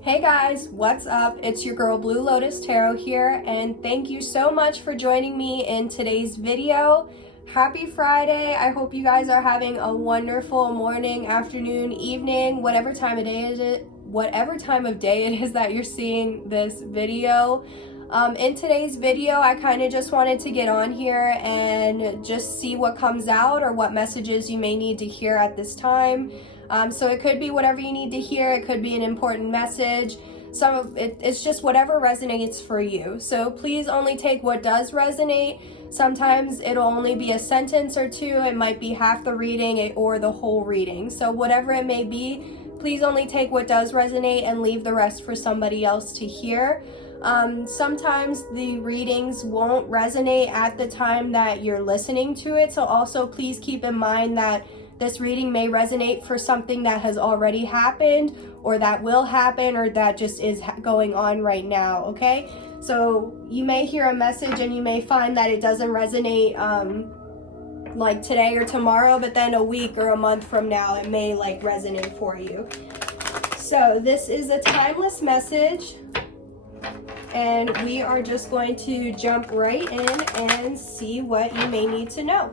Hey guys, what's up? It's your girl Blue Lotus Tarot here, and thank you so much for joining me in today's video. Happy Friday. I hope you guys are having a wonderful morning, afternoon, evening, whatever time of day it is that you're seeing this video. In today's video, I kind of just wanted to get on here and just see what comes out or what messages you may need to hear at this time. So it could be whatever you need to hear. It could be an important message. Some of it's just whatever resonates for you. So please only take what does resonate. Sometimes it'll only be a sentence or two. It might be half the reading or the whole reading. So whatever it may be, please only take what does resonate and leave the rest for somebody else to hear. Sometimes the readings won't resonate at the time that you're listening to it. So also please keep in mind that this reading may resonate for something that has already happened or that will happen or that just is going on right now, okay? So you may hear a message and you may find that it doesn't resonate like today or tomorrow, but then a week or a month from now it may like resonate for you. So this is a timeless message, and we are just going to jump right in and see what you may need to know.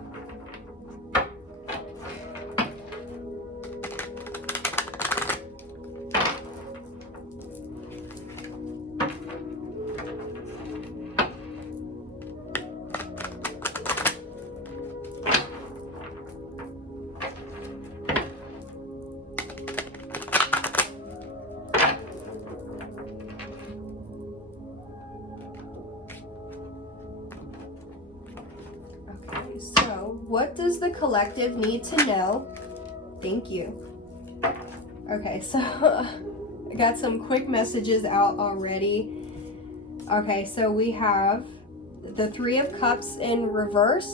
So, what does the collective need to know? Thank you. Okay, so I got some quick messages out already. Okay, so we have the Three of Cups in reverse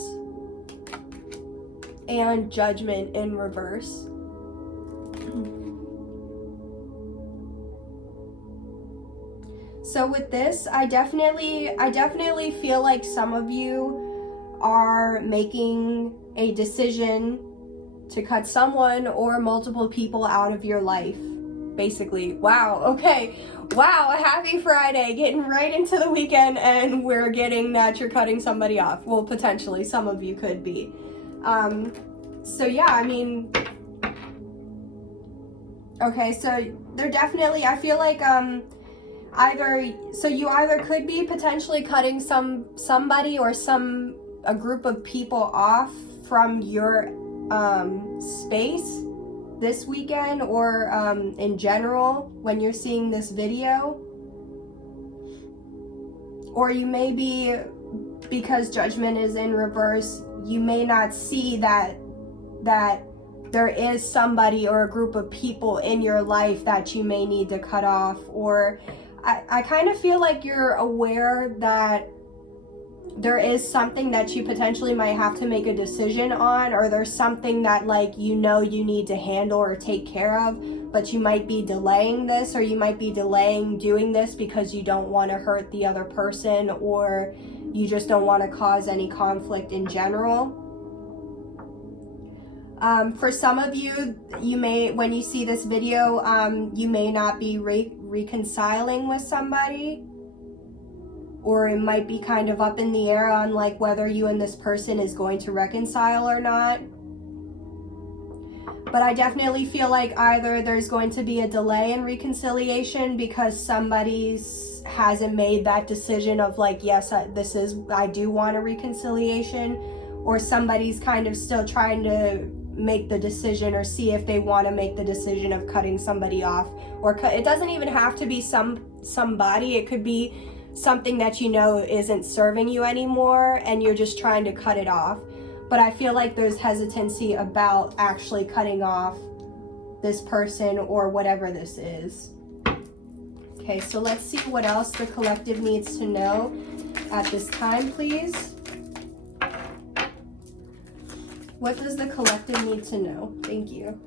and Judgment in reverse. So with this, I definitely feel like some of you are making a decision to cut someone or multiple people out of your life, basically. Wow, okay. Wow, happy Friday, getting right into the weekend, and we're getting that you're cutting somebody off. Well, potentially, some of you could be. So yeah, I mean, okay, so they're definitely, I feel like, you either could be potentially cutting somebody or a group of people off from your space this weekend or in general when you're seeing this video. Or you may be, because Judgment is in reverse, you may not see that there is somebody or a group of people in your life that you may need to cut off. Or I kind of feel like you're aware that there is something that you potentially might have to make a decision on, or there's something that like you need to handle or take care of, but you might be delaying this, or you might be delaying doing this because you don't want to hurt the other person, or you just don't want to cause any conflict in general. For some of you, when you see this video, you may not be reconciling with somebody, or it might be kind of up in the air on like whether you and this person is going to reconcile or not. But I definitely feel like either there's going to be a delay in reconciliation because somebody hasn't made that decision of like, yes, I do want a reconciliation, or somebody's kind of still trying to make the decision or see if they want to make the decision of cutting somebody off. Or it doesn't even have to be somebody, it could be something that you know isn't serving you anymore and you're just trying to cut it off. But I feel like there's hesitancy about actually cutting off this person or whatever this is. Okay, so let's see what else the collective needs to know at this time, please. What does the collective need to know? Thank you.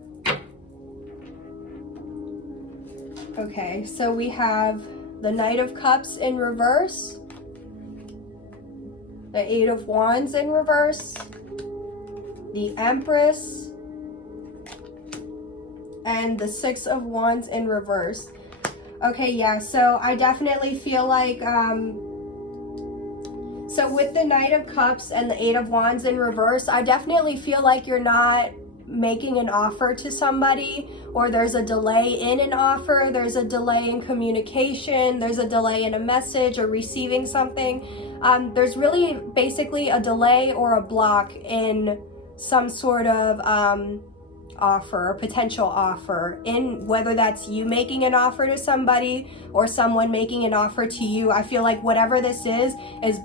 Okay, so we have the Knight of Cups in reverse, the Eight of Wands in reverse, the Empress, and the Six of Wands in reverse. Okay, yeah, so I definitely feel like, so with the Knight of Cups and the Eight of Wands in reverse, I definitely feel like you're not making an offer to somebody, or there's a delay in an offer, there's a delay in communication, there's a delay in a message or receiving something. There's really basically a delay or a block in some sort of offer, potential offer, in whether that's you making an offer to somebody or someone making an offer to you. I feel like whatever this is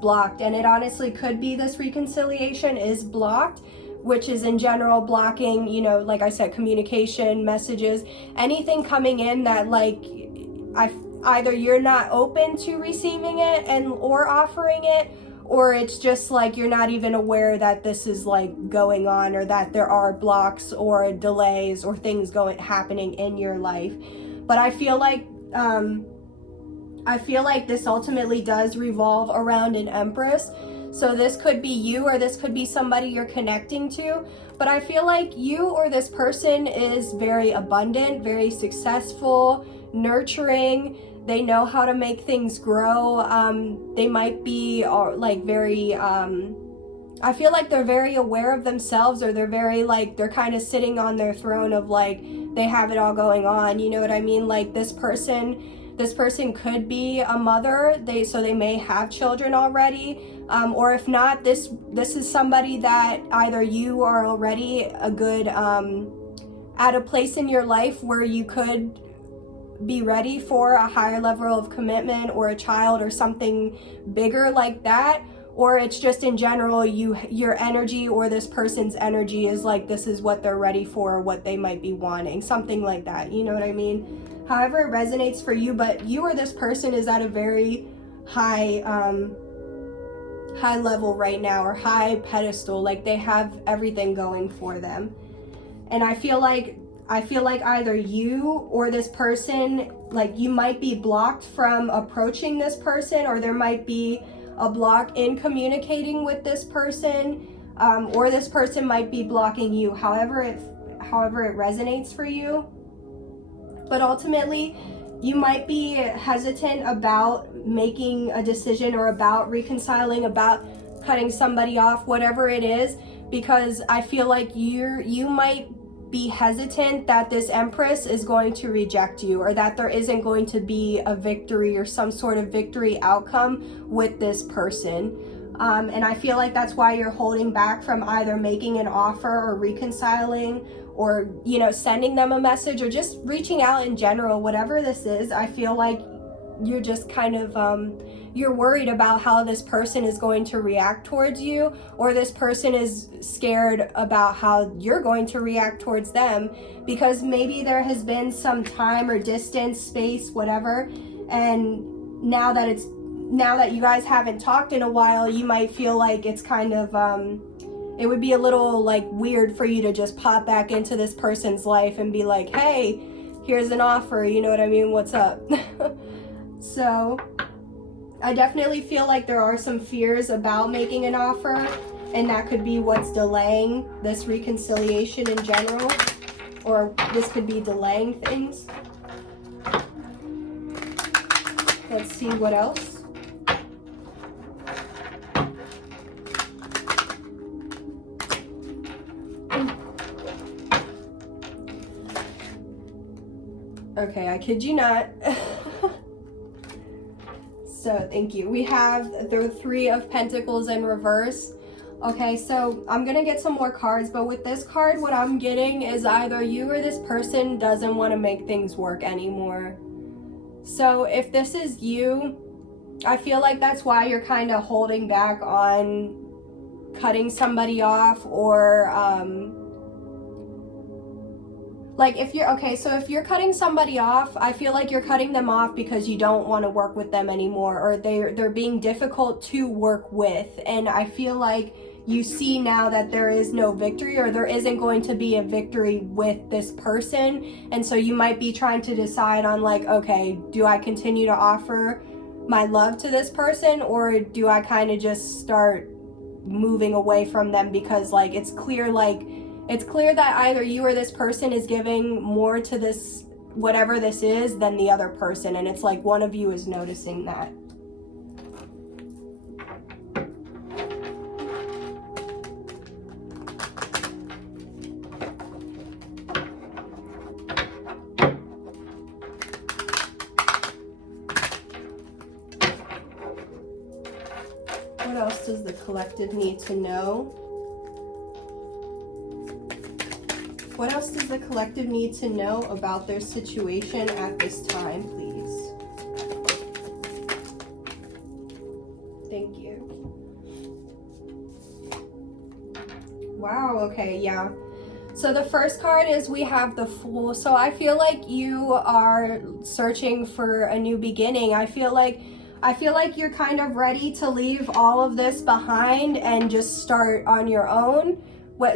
blocked, and it honestly could be this reconciliation is blocked, which is in general blocking, you know, like I said, communication, messages, anything coming in that like either you're not open to receiving it and or offering it, or it's just like you're not even aware that this is like going on, or that there are blocks or delays or things happening in your life. But I feel like this ultimately does revolve around an Empress. So this could be you, or this could be somebody you're connecting to. But I feel like you or this person is very abundant, very successful, nurturing. They know how to make things grow. They might be like very, I feel like they're very aware of themselves, or they're very like, they're kind of sitting on their throne of like, they have it all going on. You know what I mean? Like this person could be a mother. So they may have children already. Or if not, this is somebody that either you are already a good, at a place in your life where you could be ready for a higher level of commitment, or a child, or something bigger like that. Or it's just in general, your energy or this person's energy is like, this is what they're ready for, what they might be wanting, something like that. You know what I mean? However it resonates for you, but you or this person is at a very high level right now, or high pedestal. Like they have everything going for them. And I feel like either you or this person, like you might be blocked from approaching this person, or there might be a block in communicating with this person, or this person might be blocking you, however it resonates for you. But ultimately, you might be hesitant about making a decision, or about reconciling, about cutting somebody off, whatever it is, because I feel like you might be hesitant that this Empress is going to reject you, or that there isn't going to be a victory or some sort of victory outcome with this person. And I feel like that's why you're holding back from either making an offer, or reconciling, or, you know, sending them a message, or just reaching out in general. Whatever this is, I feel like you're just kind of, you're worried about how this person is going to react towards you, or this person is scared about how you're going to react towards them, because maybe there has been some time or distance, space, whatever, and now that you guys haven't talked in a while, you might feel like it's kind of, it would be a little like weird for you to just pop back into this person's life and be like, hey, here's an offer, you know what I mean, what's up? So I definitely feel like there are some fears about making an offer, and that could be what's delaying this reconciliation in general, or this could be delaying things. Let's see what else. Okay, I kid you not. So thank you. We have the Three of Pentacles in reverse. Okay, so I'm gonna get some more cards, but with this card, what I'm getting is either you or this person doesn't want to make things work anymore. So if this is you, I feel like that's why you're kind of holding back on cutting somebody off, or like if you're, okay, so if you're cutting somebody off, I feel like you're cutting them off because you don't want to work with them anymore, or they're being difficult to work with. And I feel like you see now that there is no victory, or there isn't going to be a victory with this person. And so you might be trying to decide on like, okay, do I continue to offer my love to this person, or do I kind of just start moving away from them? Because like it's clear that either you or this person is giving more to this whatever this is than the other person, and it's like one of you is noticing that. What else does the collective need to know? What else does the collective need to know about their situation at this time, please? Thank you. Wow, okay, yeah. So the first card is we have the Fool. So I feel like you are searching for a new beginning. I feel like you're kind of ready to leave all of this behind and just start on your own.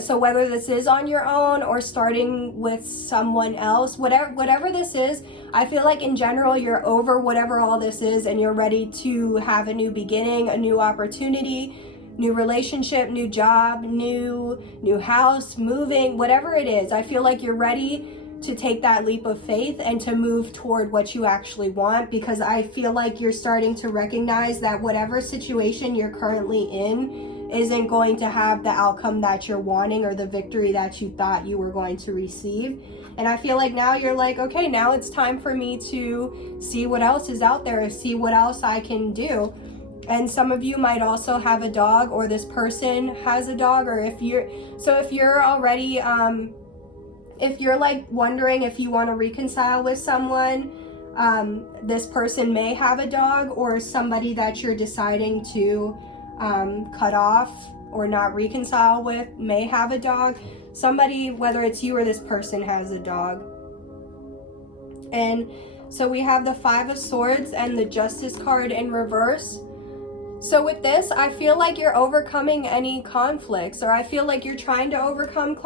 So whether this is on your own or starting with someone else, whatever this is, I feel like in general you're over whatever all this is and you're ready to have a new beginning, a new opportunity, new relationship, new job, new house, moving, whatever it is. I feel like you're ready to take that leap of faith and to move toward what you actually want, because I feel like you're starting to recognize that whatever situation you're currently in isn't going to have the outcome that you're wanting or the victory that you thought you were going to receive. And I feel like now you're like, okay, now it's time for me to see what else is out there, see what else I can do. And some of you might also have a dog, or this person has a dog, or if you're already if you're like wondering if you want to reconcile with someone, this person may have a dog, or somebody that you're deciding to cut off or not reconcile with may have a dog. Somebody, whether it's you or this person, has a dog. And so we have the Five of Swords and the Justice card in reverse. So with this, I feel like you're overcoming any conflicts, or I feel like you're trying to overcome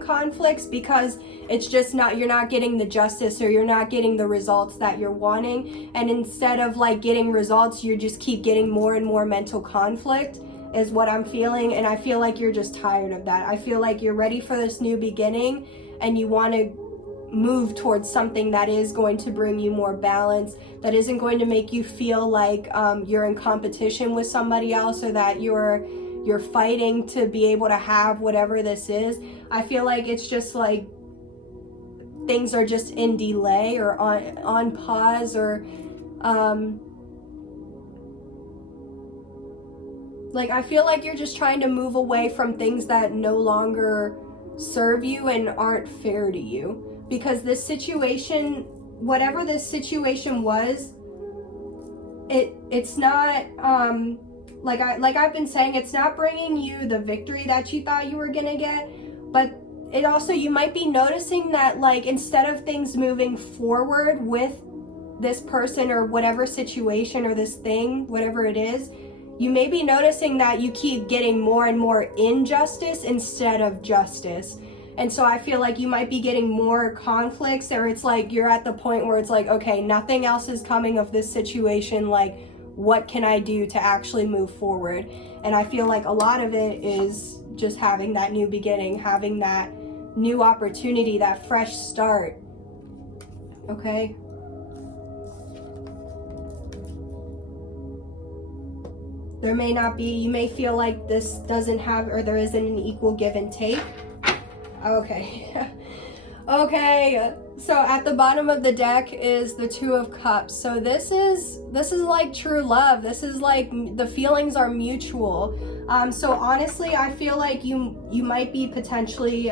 conflicts because it's just you're not getting the justice, or you're not getting the results that you're wanting. And instead of like getting results, you just keep getting more and more mental conflict is what I'm feeling. And I feel like you're just tired of that. I feel like you're ready for this new beginning and you want to move towards something that is going to bring you more balance, that isn't going to make you feel like you're in competition with somebody else, or that you're fighting to be able to have whatever this is. I feel like it's just like things are just in delay or on pause, or like I feel like you're just trying to move away from things that no longer serve you and aren't fair to you. Because this situation, whatever this situation was, it's not like I've been saying, it's not bringing you the victory that you thought you were gonna get. But it also, you might be noticing that like instead of things moving forward with this person or whatever situation or this thing, whatever it is, you may be noticing that you keep getting more and more injustice instead of justice. And so I feel like you might be getting more conflicts, or it's like you're at the point where it's like, okay, nothing else is coming of this situation. Like, what can I do to actually move forward? And I feel like a lot of it is just having that new beginning, having that new opportunity, that fresh start. Okay. There may not be, you may feel like this doesn't have, or there isn't an equal give and take. Okay. Okay, so at the bottom of the deck is the Two of Cups. So this is like true love. This is like the feelings are mutual. So honestly, I feel like you might be potentially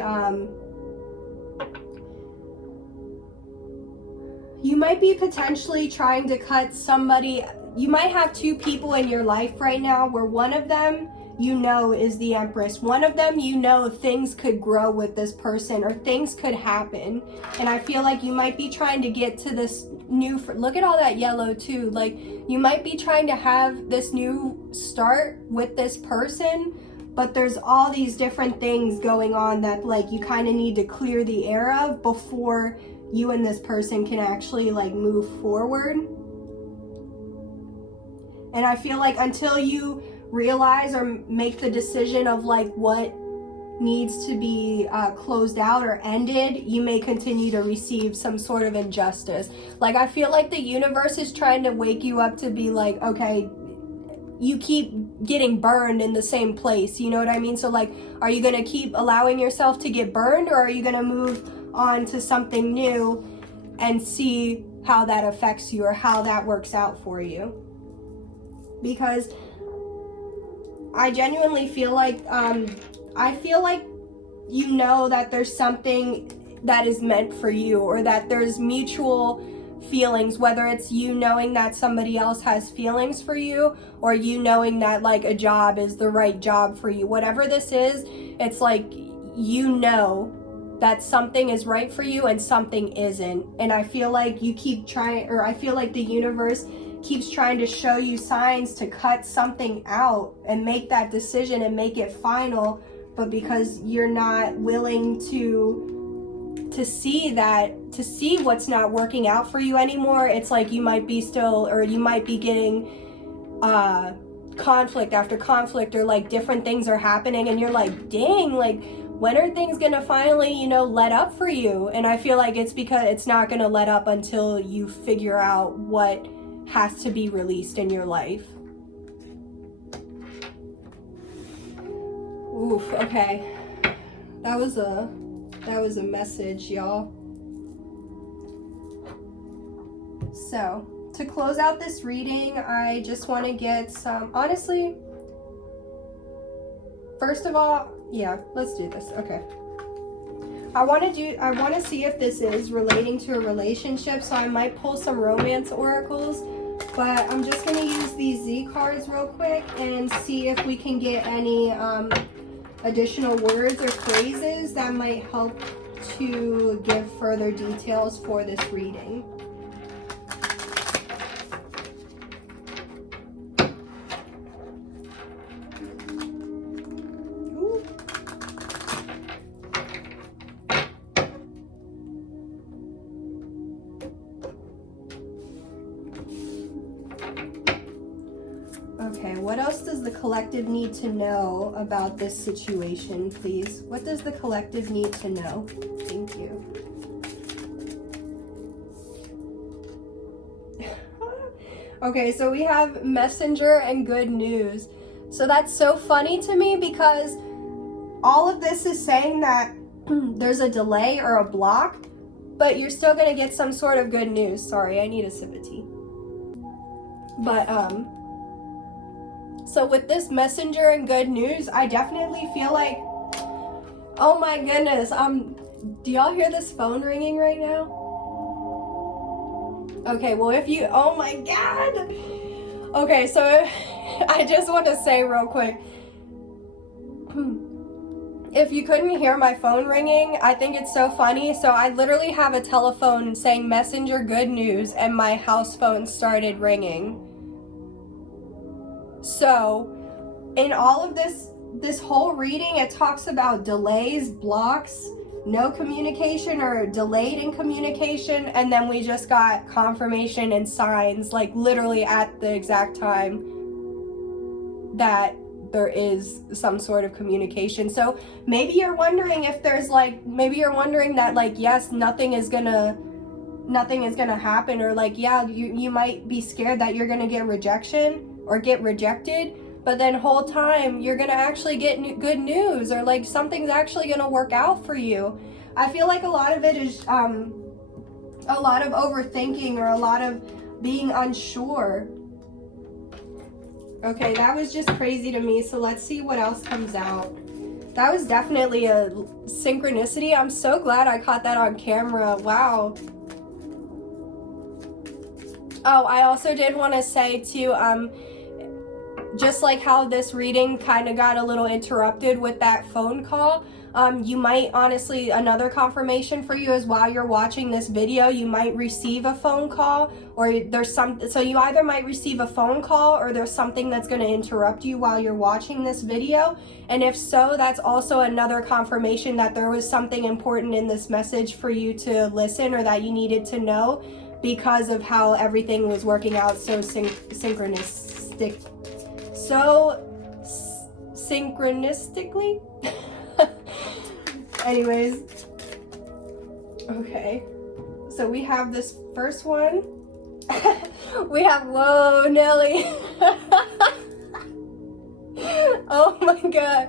trying to cut somebody. You might have two people in your life right now where one of them you know is the Empress. One of them, you know, things could grow with this person or things could happen. And I feel like you might be trying to get to this new, look at all that yellow too. Like you might be trying to have this new start with this person, but there's all these different things going on that like you kind of need to clear the air of before you and this person can actually like move forward. And I feel like until you realize or make the decision of like what needs to be closed out or ended, you may continue to receive some sort of injustice. Like, I feel like the universe is trying to wake you up to be like, okay, you keep getting burned in the same place, you know what I mean? So like, are you gonna keep allowing yourself to get burned, or are you gonna move on to something new and see how that affects you or how that works out for you? Because I genuinely feel like you know that there's something that is meant for you, or that there's mutual feelings, whether it's you knowing that somebody else has feelings for you, or you knowing that like a job is the right job for you. Whatever this is, it's like, you know that something is right for you and something isn't. And I feel like you keep trying, or I feel like the universe keeps trying to show you signs to cut something out and make that decision and make it final. But because you're not willing to see what's not working out for you anymore, it's like you might be getting conflict after conflict, or like different things are happening, and you're like, dang, like, when are things gonna finally, you know, let up for you? And I feel like it's because it's not gonna let up until you figure out what has to be released in your life. Oof, okay. That was a message, y'all. So, to close out this reading, I just want to get some, honestly, first of all, yeah, let's do this. Okay. I want to see if this is relating to a relationship, so I might pull some romance oracles, but I'm just going to use these Z cards real quick and see if we can get any additional words or phrases that might help to give further details for this reading. Okay, what else does the collective need to know about this situation, please? What does the collective need to know? Thank you. Okay, so we have messenger and good news. So that's so funny to me, because all of this is saying that there's a delay or a block, but you're still gonna get some sort of good news. Sorry, I need a sip of tea. But, so with this messenger and good news, I definitely feel like, oh my goodness, do y'all hear this phone ringing right now? Okay, well, if you, oh my God. Okay, so I just want to say real quick, if you couldn't hear my phone ringing, I think it's so funny. So I literally have a telephone saying messenger good news, and my house phone started ringing. So in all of this whole reading, it talks about delays, blocks, no communication or delayed in communication, and then we just got confirmation and signs, like literally at the exact time that there is some sort of communication. So maybe you're wondering if there's like, maybe you're wondering that like, yes, nothing is gonna happen, or like, yeah, you might be scared that you're gonna get rejection or get rejected, but then whole time you're gonna actually get good news, or like something's actually gonna work out for you. I feel like a lot of it is a lot of overthinking, or a lot of being unsure. Okay, that was just crazy to me, so let's see what else comes out. That was definitely a synchronicity. I'm so glad I caught that on camera. Wow. Oh, I also did want to say too, just like how this reading kind of got a little interrupted with that phone call, you might honestly, another confirmation for you is while you're watching this video, you might receive a phone call, or there's so you either might receive a phone call, or there's something that's going to interrupt you while you're watching this video. And if so, that's also another confirmation that there was something important in this message for you to listen, or that you needed to know, because of how everything was working out so synchronistically. Anyways, okay, so we have this first one. We have, whoa, Nelly. Oh my gosh.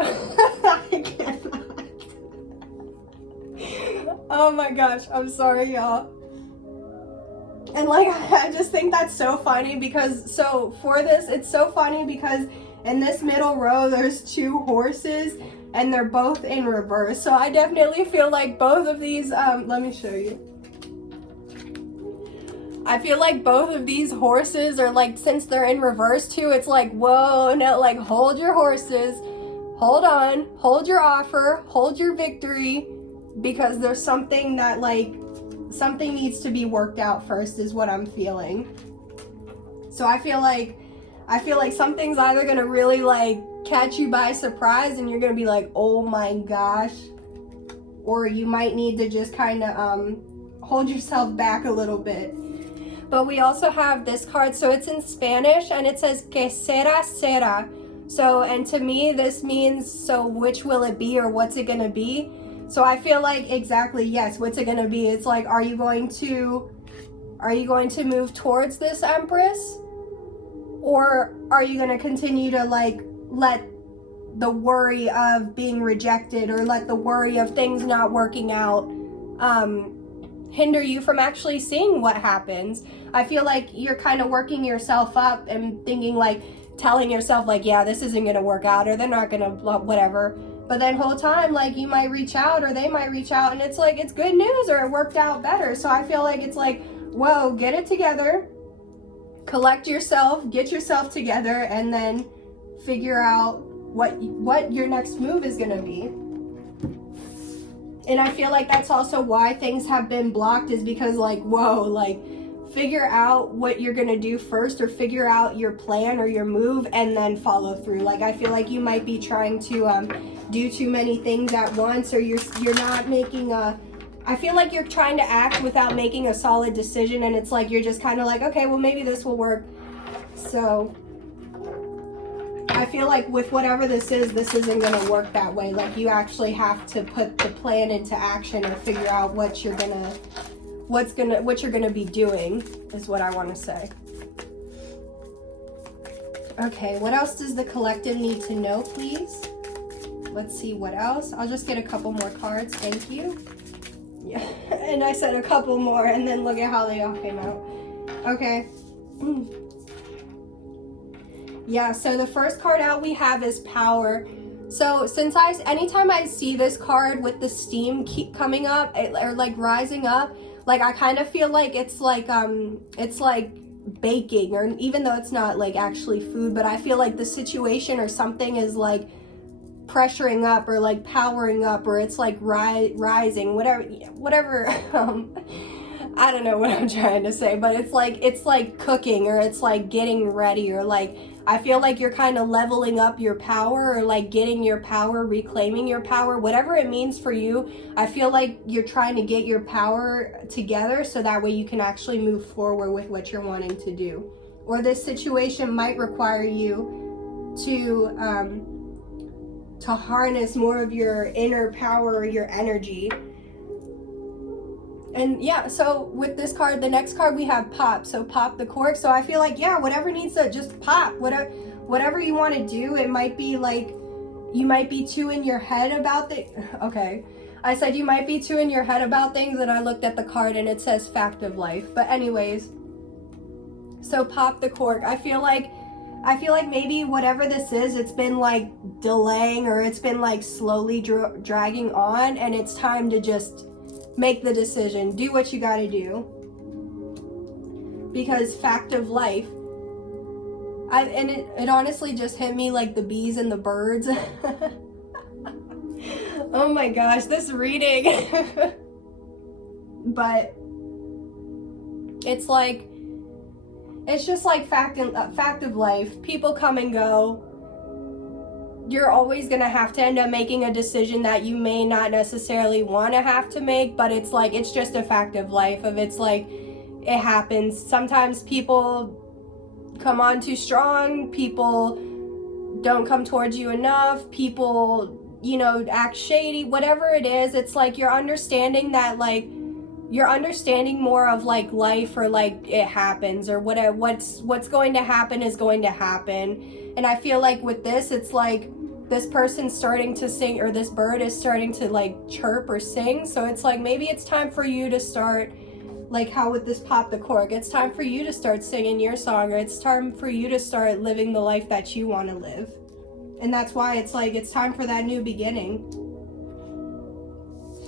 I cannot. Oh my gosh, I'm sorry, y'all. And like, I just think that's so funny because, so for this, it's so funny because in this middle row, there's two horses and they're both in reverse. So I definitely feel like both of these, let me show you. I feel like both of these horses are like, since they're in reverse too, it's like, whoa, no, like hold your horses, hold on, hold your offer, hold your victory, because there's something that like, something needs to be worked out first is what I'm feeling. So I feel like something's either gonna really like catch you by surprise and you're gonna be like, oh my gosh, or you might need to just kind of hold yourself back a little bit. But we also have this card, so it's in Spanish and it says que será será. So, and to me this means, so which will it be, or what's it gonna be? So I feel like, exactly, yes, what's it gonna be? It's like, are you going to move towards this Empress? Or are you gonna continue to like let the worry of being rejected or let the worry of things not working out hinder you from actually seeing what happens? I feel like you're kind of working yourself up and thinking like, telling yourself like, yeah, this isn't gonna work out, or they're not gonna, whatever. But then whole time, like, you might reach out or they might reach out and it's like, it's good news or it worked out better. So I feel like it's like, whoa, get it together, collect yourself, get yourself together, and then figure out what your next move is gonna be. And I feel like that's also why things have been blocked, is because like, whoa, like, figure out what you're gonna do first, or figure out your plan or your move and then follow through. Like, I feel like you might be trying to do too many things at once, or you're not making I feel like you're trying to act without making a solid decision, and it's like you're just kind of like, okay, well maybe this will work. So I feel like with whatever this isn't gonna work that way. Like, you actually have to put the plan into action and figure out what you're gonna be doing, is what I want to say. Okay, what else does the collective need to know, please? Let's see what else. I'll just get a couple more cards, thank you. Yeah, and I said a couple more, and then look at how they all came out. Okay. Yeah, so the first card out we have is Power. So anytime I see this card with the steam keep coming up, or like rising up, like I kind of feel like it's like baking, or even though it's not like actually food, but I feel like the situation or something is like pressuring up or like powering up, or it's like rising, whatever. I don't know what I'm trying to say, but it's like cooking, or it's like getting ready, or like I feel like you're kind of leveling up your power, or like getting your power, reclaiming your power, whatever it means for you. I feel like you're trying to get your power together so that way you can actually move forward with what you're wanting to do. Or this situation might require you to harness more of your inner power or your energy. And yeah, so with this card, the next card we have Pop. So pop the cork. So I feel like, yeah, whatever needs to just pop, whatever you want to do. It might be like, you might be too in your head about okay, I said you might be too in your head about things, and I looked at the card and it says fact of life. But anyways, so pop the cork. I feel like maybe whatever this is, it's been like delaying, or it's been like slowly dragging on, and it's time to just make the decision, do what you gotta do. Because fact of life, it honestly just hit me like the bees and the birds. Oh my gosh, this reading. But it's just like fact of life. People come and go. You're always gonna have to end up making a decision that you may not necessarily want to have to make, but it's like, it's just a fact of life. It's like, it happens. Sometimes people come on too strong, people don't come towards you enough, people you know, act shady, whatever it is, it's like you're understanding that, like, you're understanding more of like life, or like it happens, or whatever, what's going to happen is going to happen. And I feel like with this, it's like this person's starting to sing, or this bird is starting to like chirp or sing. So it's like maybe it's time for you to start, like how with this pop the cork, it's time for you to start singing your song, or it's time for you to start living the life that you want to live. And that's why it's like it's time for that new beginning.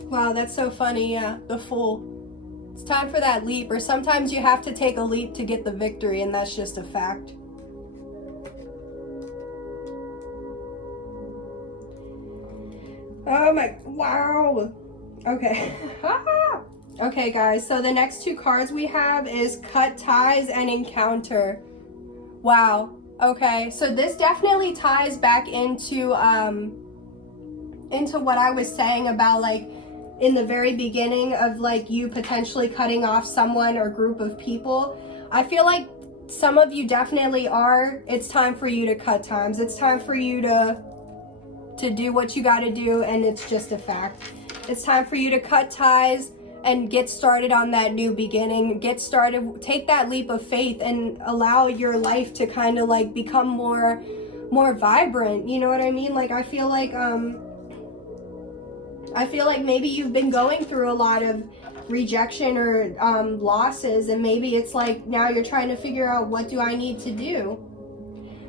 Wow, that's so funny. Yeah, the Fool. It's time for that leap, or sometimes you have to take a leap to get the victory, and that's just a fact. Oh my, wow. Okay. Okay, guys, so the next two cards we have is Cut Ties and Encounter. Wow. Okay, so this definitely ties back into what I was saying about, like, in the very beginning of like you potentially cutting off someone or group of people. I feel like some of you definitely are. It's time for you to cut ties. It's time for you to do what you got to do, and it's just a fact. It's time for you to cut ties and get started on that new beginning. Get started, take that leap of faith, and allow your life to kind of like become more vibrant. You know what I mean? Like I feel like maybe you've been going through a lot of rejection or losses, and maybe it's like now you're trying to figure out, what do I need to do?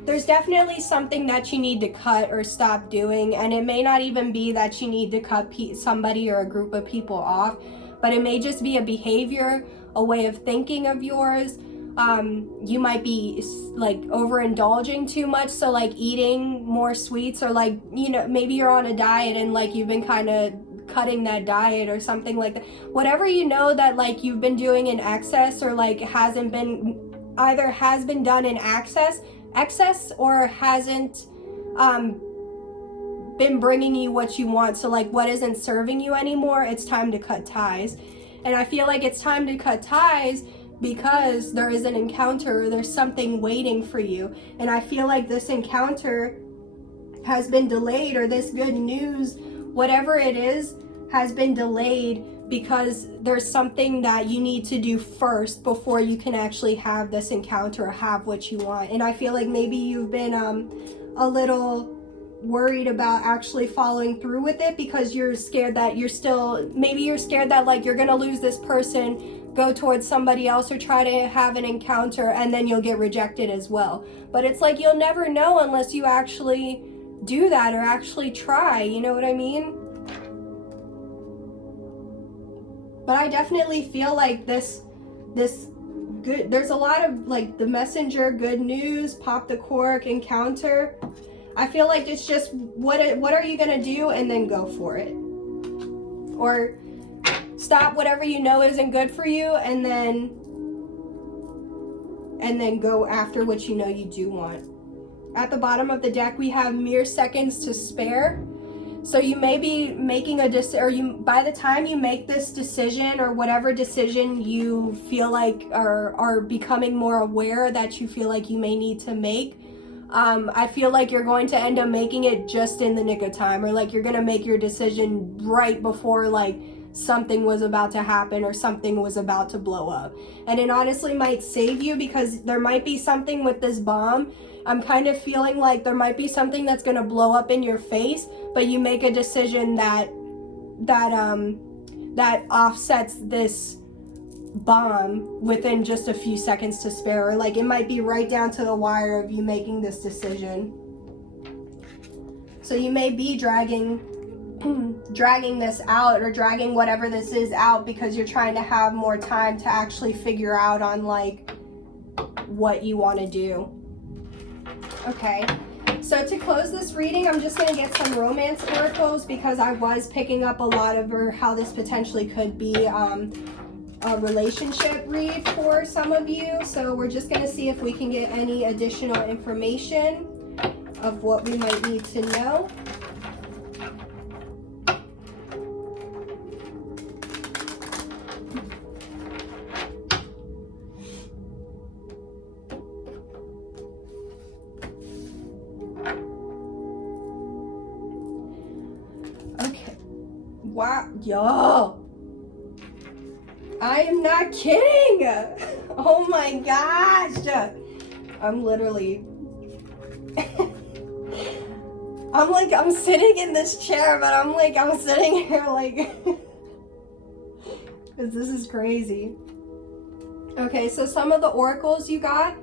There's definitely something that you need to cut or stop doing, and it may not even be that you need to cut somebody or a group of people off, but it may just be a behavior, a way of thinking of yours. You might be like overindulging too much, so like eating more sweets, or like, you know, maybe you're on a diet and like you've been kind of cutting that diet or something like that. Whatever you know that like you've been doing in excess, or like hasn't been, either has been done in excess or hasn't been bringing you what you want. So like what isn't serving you anymore, it's time to cut ties. And I feel like it's time to cut ties because there is an encounter, there's something waiting for you. And I feel like this encounter has been delayed, or this good news, whatever it is, has been delayed because there's something that you need to do first before you can actually have this encounter or have what you want. And I feel like maybe you've been a little worried about actually following through with it because you're scared that you're scared that like you're gonna lose this person, go towards somebody else, or try to have an encounter, and then you'll get rejected as well. But it's like you'll never know unless you actually do that or actually try, you know what I mean? But I definitely feel like this good, there's a lot of like the messenger, good news, pop the cork, encounter. I feel like it's just what are you gonna do, and then go for it. Or stop whatever you know isn't good for you, and then go after what you know you do want. At the bottom of the deck, we have mere seconds to spare. So you may be making a decision, or by the time you make this decision, or whatever decision you feel like are becoming more aware that you feel like you may need to make, I feel like you're going to end up making it just in the nick of time, or like you're going to make your decision right before like something was about to happen or something was about to blow up. And it honestly might save you, because there might be something with this bomb. I'm kind of feeling like there might be something that's going to blow up in your face, but you make a decision that offsets this bomb within just a few seconds to spare, or like it might be right down to the wire of you making this decision. So you may be dragging this out, or dragging whatever this is out, because you're trying to have more time to actually figure out on like what you want to do. Okay, so to close this reading, I'm just going to get some romance oracles, because I was picking up a lot of how this potentially could be a relationship read for some of you. So we're just going to see if we can get any additional information of what we might need to know. Wow, yo. I am not kidding. Oh my gosh. I'm literally... I'm sitting in this chair, but I'm sitting here like... This is crazy. Okay, so some of the oracles you got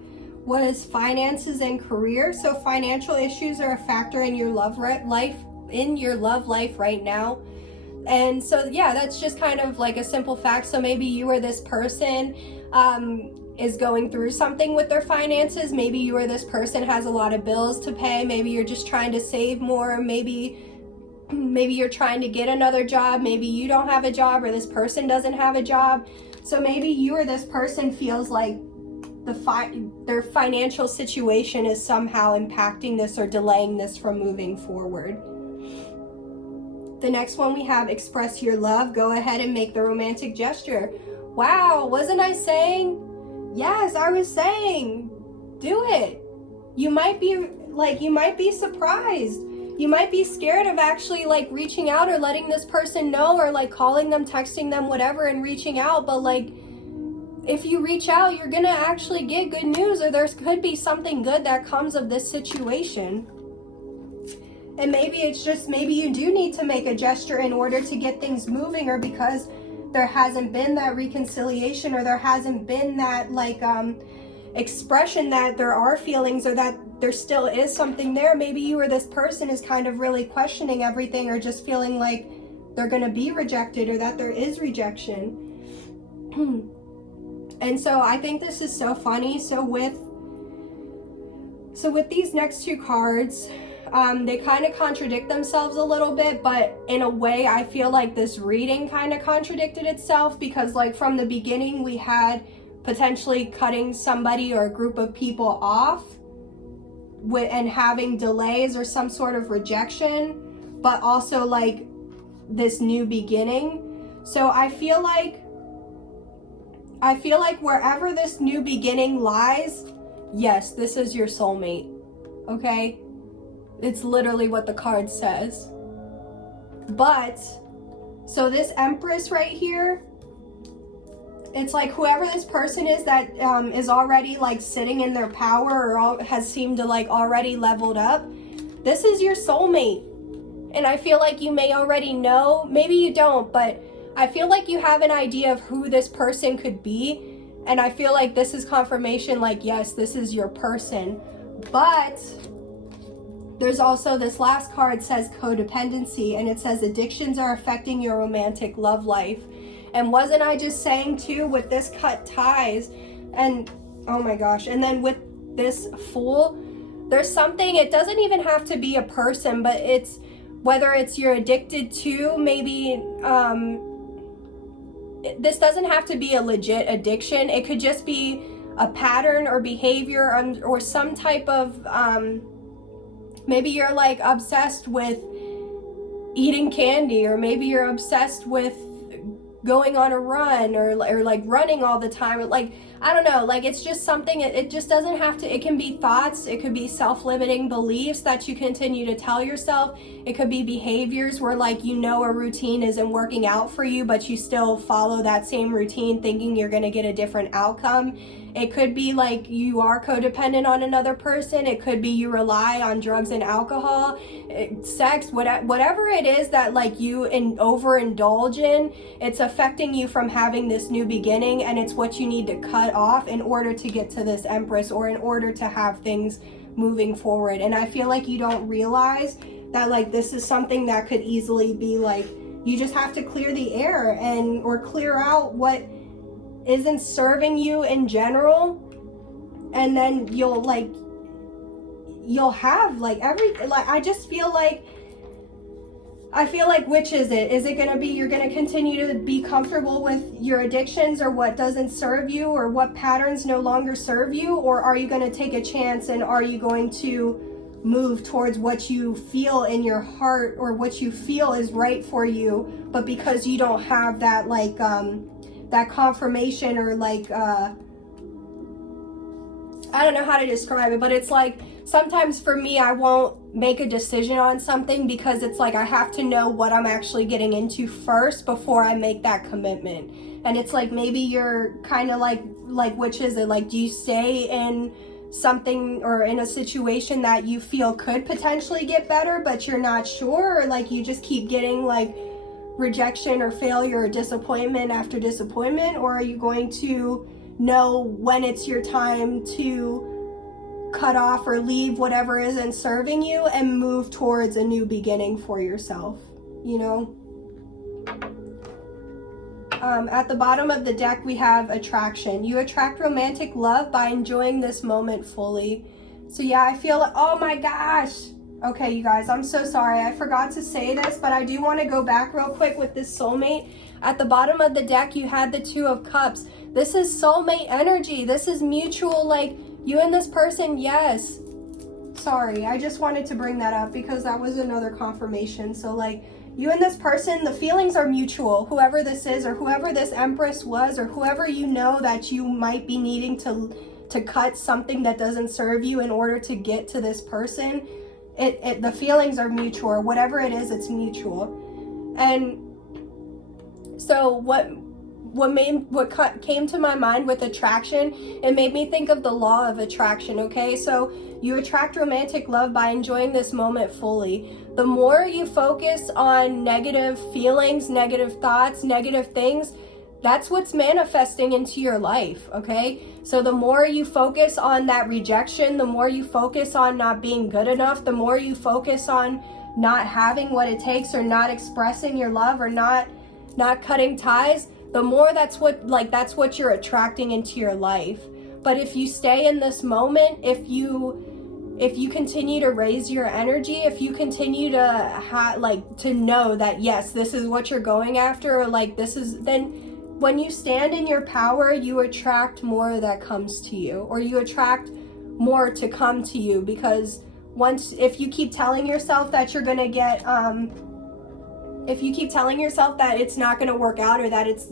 was finances and career. So financial issues are a factor in your love life right now. And so yeah, that's just kind of like a simple fact. So maybe you or this person is going through something with their finances. Maybe you or this person has a lot of bills to pay. Maybe you're just trying to save more. Maybe you're trying to get another job. Maybe you don't have a job, or this person doesn't have a job. So maybe you or this person feels like their financial situation is somehow impacting this or delaying this from moving forward. The next one we have, express your love. Go ahead and make the romantic gesture. Wow, wasn't I saying? Yes, I was saying, do it. You might be surprised. You might be scared of actually like reaching out or letting this person know, or like calling them, texting them, whatever, and reaching out. But like, if you reach out, you're gonna actually get good news, or there could be something good that comes of this situation. And maybe it's just, maybe you do need to make a gesture in order to get things moving, or because there hasn't been that reconciliation, or there hasn't been that like expression that there are feelings, or that there still is something there. Maybe you or this person is kind of really questioning everything, or just feeling like they're going to be rejected, or that there is rejection. And so I think this is so funny. So with these next two cards, they kind of contradict themselves a little bit, but in a way I feel like this reading kind of contradicted itself, because like from the beginning we had potentially cutting somebody or a group of people off and having delays or some sort of rejection, but also like this new beginning. So I feel like wherever this new beginning lies, yes, this is your soulmate. Okay? It's literally what the card says. But, so this Empress right here, it's like whoever this person is that is already like sitting in their power, or has seemed to like already leveled up, this is your soulmate. And I feel like you may already know, maybe you don't, but I feel like you have an idea of who this person could be. And I feel like this is confirmation, like, yes, this is your person. But there's also this last card says codependency, and it says addictions are affecting your romantic love life. And wasn't I just saying too, with this cut ties, and oh my gosh, and then with this Fool, there's something, it doesn't even have to be a person, but it's whether it's you're addicted to, maybe this doesn't have to be a legit addiction. It could just be a pattern or behavior, or some type of maybe you're like obsessed with eating candy, or maybe you're obsessed with going on a run, or like running all the time, or like, I don't know, like it's just something, it just doesn't have to, it can be thoughts, it could be self-limiting beliefs that you continue to tell yourself, it could be behaviors where like you know a routine isn't working out for you, but you still follow that same routine thinking you're going to get a different outcome. It could be like you are codependent on another person. It could be you rely on drugs and alcohol, sex, whatever it is that like you overindulge in, it's affecting you from having this new beginning, and it's what you need to cut off in order to get to this Empress, or in order to have things moving forward. And I feel like you don't realize that like this is something that could easily be like, you just have to clear the air or clear out what isn't serving you in general, and then you'll have like I just feel like, which is it going to be, you're going to continue to be comfortable with your addictions, or what doesn't serve you, or what patterns no longer serve you, or are you going to take a chance, and are you going to move towards what you feel in your heart, or what you feel is right for you, but because you don't have that like that confirmation, or like I don't know how to describe it, but it's like sometimes for me, I won't make a decision on something because it's like I have to know what I'm actually getting into first before I make that commitment. And it's like maybe you're kind of like which is it? Like, do you stay in something or in a situation that you feel could potentially get better, but you're not sure, or like you just keep getting like rejection or failure or disappointment after disappointment? Or are you going to know when it's your time to cut off or leave whatever isn't serving you and move towards a new beginning for yourself, you know? At the bottom of the deck, we have attraction. You attract romantic love by enjoying this moment fully. So yeah, I feel like, oh my gosh. Okay, you guys, I'm so sorry. I forgot to say this, but I do want to go back real quick with this soulmate. At the bottom of the deck, you had the Two of Cups. This is soulmate energy. This is mutual, like you and this person, yes. Sorry, I just wanted to bring that up because that was another confirmation. So like you and this person, the feelings are mutual. Whoever this is, or whoever this Empress was, or whoever you know that you might be needing to cut something that doesn't serve you in order to get to this person, the feelings are mutual. Whatever it is, it's mutual. And so what came to my mind with attraction, it made me think of the law of attraction, okay? So you attract romantic love by enjoying this moment fully. The more you focus on negative feelings, negative thoughts, negative things, that's what's manifesting into your life, okay? So the more you focus on that rejection, the more you focus on not being good enough, the more you focus on not having what it takes or not expressing your love or not cutting ties, the more that's what you're attracting into your life. But if you stay in this moment, if you continue to raise your energy, if you continue to know that yes, this is what you're going after, or like this is, then when you stand in your power, you attract more that comes to you, or you attract more to come to you. Because if you keep telling yourself that you're gonna get if you keep telling yourself that it's not going to work out, or that it's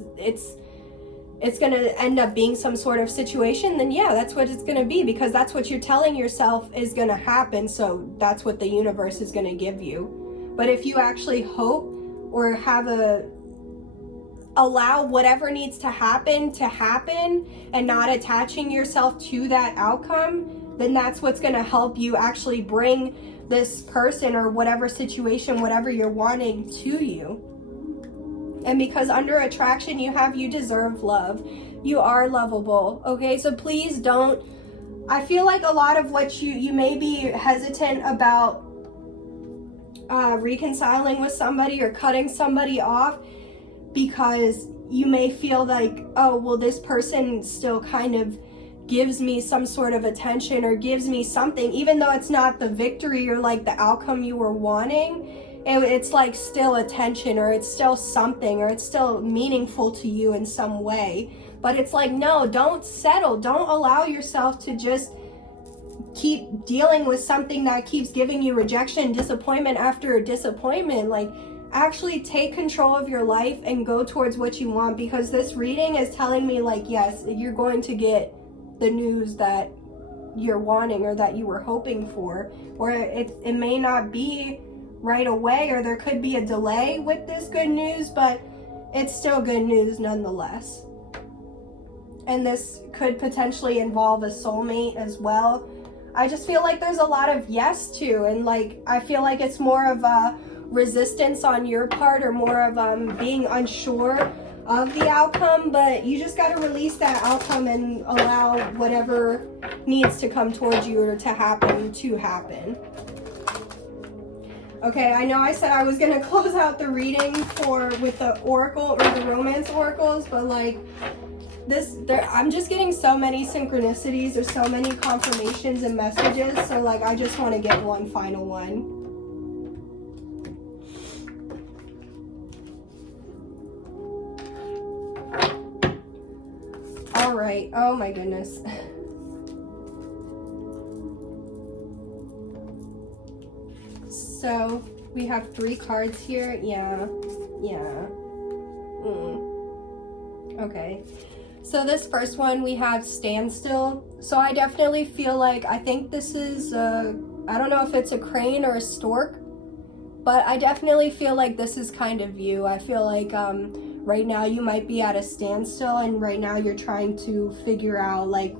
going to end up being some sort of situation, then yeah, that's what it's going to be, because that's what you're telling yourself is going to happen. So that's what the universe is going to give you. But if you actually hope or allow whatever needs to happen and not attaching yourself to that outcome, then that's what's going to help you actually bring this person or whatever situation, whatever you're wanting, to you. And because under attraction you deserve love. You are lovable, okay? So please don't, I feel like a lot of what you may be hesitant about reconciling with somebody or cutting somebody off, because you may feel like, oh, well, this person still kind of gives me some sort of attention or gives me something, even though it's not the victory or like the outcome you were wanting. It's like still attention, or it's still something, or it's still meaningful to you in some way. But it's like, no, don't settle. Don't allow yourself to just keep dealing with something that keeps giving you rejection, disappointment after disappointment. Like, actually take control of your life and go towards what you want, because this reading is telling me like, yes, you're going to get the news that you're wanting or that you were hoping for, or it may not be right away, or there could be a delay with this good news, but it's still good news nonetheless. And this could potentially involve a soulmate as well. I just feel like there's a lot of yes to, and like I feel like it's more of a resistance on your part, or more of being unsure of the outcome, but you just got to release that outcome and allow whatever needs to come towards you or to happen. Okay, I know I said I was going to close out the reading with the oracle or the romance oracles, but like I'm just getting so many synchronicities, or so many confirmations and messages, so like I just want to get one final one. All right. Oh my goodness. So we have 3 cards here. Yeah. Okay. So this first one, we have standstill. So I definitely feel like, I think this is, I don't know if it's a crane or a stork, but I definitely feel like this is kind of you. I feel like right now you might be at a standstill, and right now you're trying to figure out, like,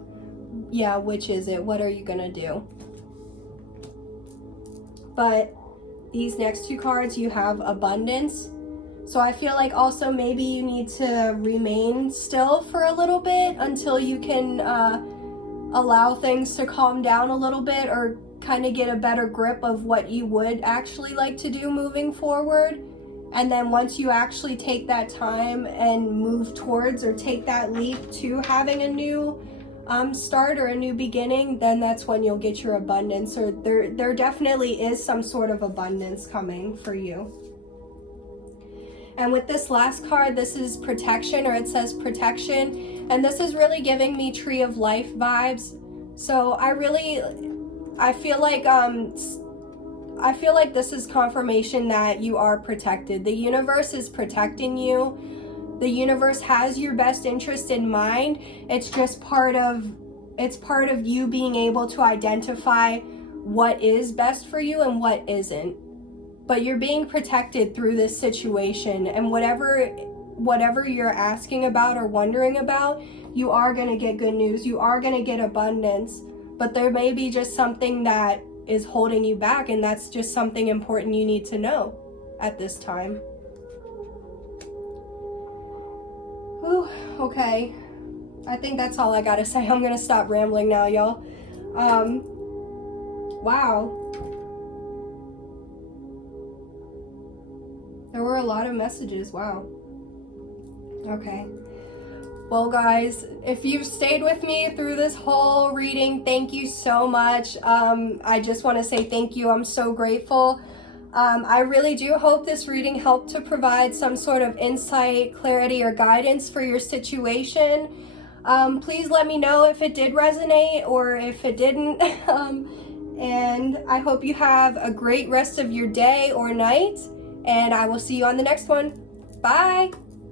yeah, which is it? What are you gonna do? But these next two cards, you have abundance. So I feel like also maybe you need to remain still for a little bit until you can allow things to calm down a little bit, or kind of get a better grip of what you would actually like to do moving forward. And then once you actually take that time and move towards, or take that leap to having a new start or a new beginning, then that's when you'll get your abundance, or there definitely is some sort of abundance coming for you. And with this last card, this is protection, or it says protection, and this is really giving me tree of life vibes. So I feel like this is confirmation that you are protected. The universe is protecting you. The universe has your best interest in mind. It's just part of you being able to identify what is best for you and what isn't. But you're being protected through this situation, and whatever you're asking about or wondering about, you are going to get good news. You are going to get abundance, but there may be just something that is holding you back, and that's just something important you need to know at this time. Whew, okay. I think that's all I gotta say. I'm gonna stop rambling now, y'all. Wow. There were a lot of messages, wow. Okay. Well, guys, if you've stayed with me through this whole reading, thank you so much. I just want to say thank you. I'm so grateful. I really do hope this reading helped to provide some sort of insight, clarity, or guidance for your situation. Please let me know if it did resonate or if it didn't. And I hope you have a great rest of your day or night, and I will see you on the next one. Bye!